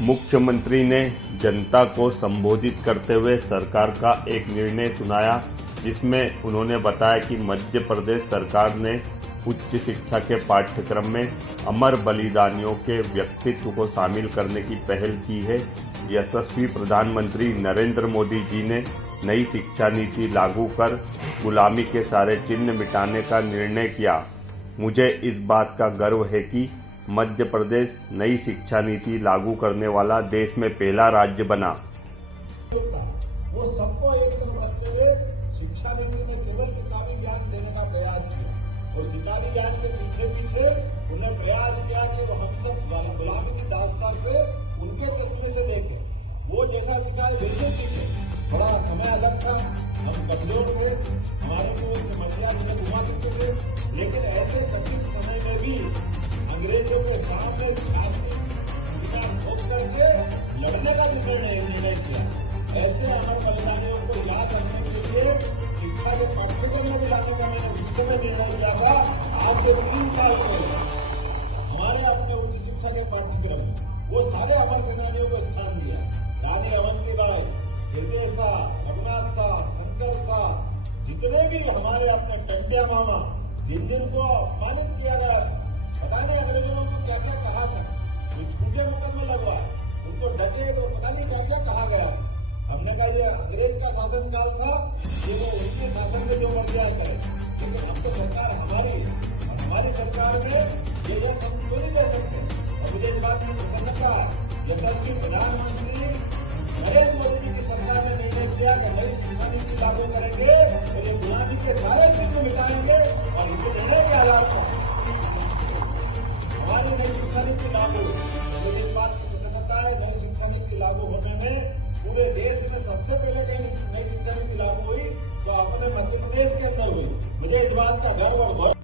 मुख्यमंत्री ने जनता को संबोधित करते हुए सरकार का एक निर्णय सुनाया, जिसमें उन्होंने बताया कि मध्य प्रदेश सरकार ने उच्च शिक्षा के पाठ्यक्रम में अमर बलिदानियों के व्यक्तित्व को शामिल करने की पहल की है। यशस्वी प्रधानमंत्री नरेंद्र मोदी जी ने नई शिक्षा नीति लागू कर गुलामी के सारे चिन्ह मिटाने का निर्णय किया। मुझे इस बात का गर्व है कि मध्य प्रदेश नई शिक्षा नीति लागू करने वाला देश में पहला राज्य बना। वो सबको एक तरफ रखते हुए शिक्षा नीति में केवल किताबी ज्ञान देने का प्रयास किया और किताबी ज्ञान के पीछे पीछे उन्होंने प्रयास किया कि वो हम सब गुलामी की दास्तान से उनके चश्मे से देखें, वो जैसा सिखाए वैसे सीखे। थोड़ा समय अलग था, हम कमजोर थे, हमारे जो मर्जियां जिसे घुमा सकते थे, लेकिन ऐसे कठिन समय में भी अंग्रेजों के सामने छाती जीना ठोक करके लड़ने का निर्णय किया। ऐसे अमर बलिदानियों को याद रखने के लिए शिक्षा के पाठ्यक्रम में भी लाने का मैंने उस समय निर्णय किया था। आज से 3 साल पहले हमारे अपने उच्च शिक्षा के पाठ्यक्रम में वो सारे अमर सेनानियों को स्थान दिया। रानी अवंतीबाई, हृदय शाह, रघुनाथ शाह, शंकर शाह, जितने भी हमारे अपने टंटिया मामा, जिनको अपमानित किया गया था, पता नहीं अंग्रेजों ने उनको क्या क्या कहा था, कोई झूठे मुकदमे लगवा, उनको डके तो पता नहीं क्या क्या कहा गया। हमने कहा ये अंग्रेज का शासन काल था, ये वो उनके शासन में जो मर्जियां करें, लेकिन अब तो सरकार हमारी है और हमारी सरकार में ये यश हम क्यों नहीं दे सकते। और मुझे इस बात की प्रसन्नता, यशस्वी प्रधानमंत्री नरेंद्र मोदी जी की सरकार ने निर्णय किया कि नई शिक्षा नीति लागू करेंगे और ये गुलामी के सारे चिन्ह मिटाएंगे। और इस निर्णय के आधार पर हमारी नई शिक्षा नीति लागू, मुझे इस बात की प्रसन्नता है। नई शिक्षा नीति लागू होने में पूरे देश में सबसे पहले कहीं नई शिक्षा नीति लागू हुई तो अपने मध्य प्रदेश के अंदर हुई। मुझे इस बात का गर्व और गौरव